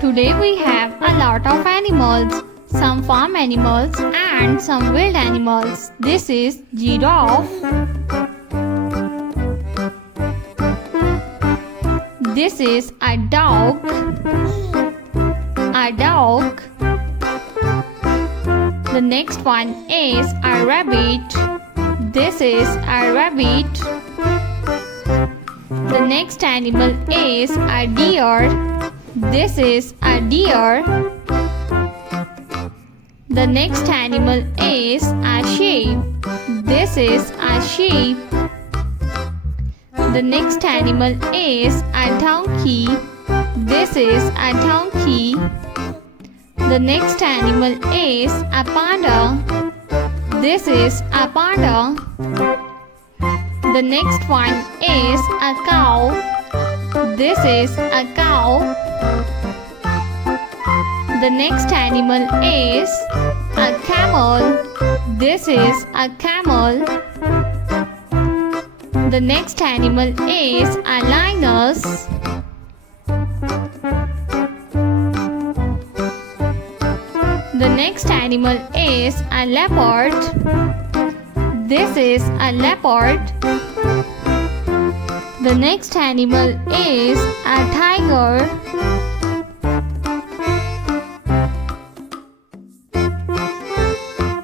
Today we have a lot of animals, some farm animals and some wild animals. This is giraffe. This is a dog. A dog. The next one is a rabbit. This is a rabbit. The next animal is a deer. This is a deer. The next animal is a sheep. This is a sheep. The next animal is a donkey. This is a donkey. The next animal is a panda. This is a panda. The next one is a cow. This is a cow. The next animal is a camel. This is a camel. The next animal is a lioness. The next animal is a leopard. This is a leopard. The next animal is a tiger.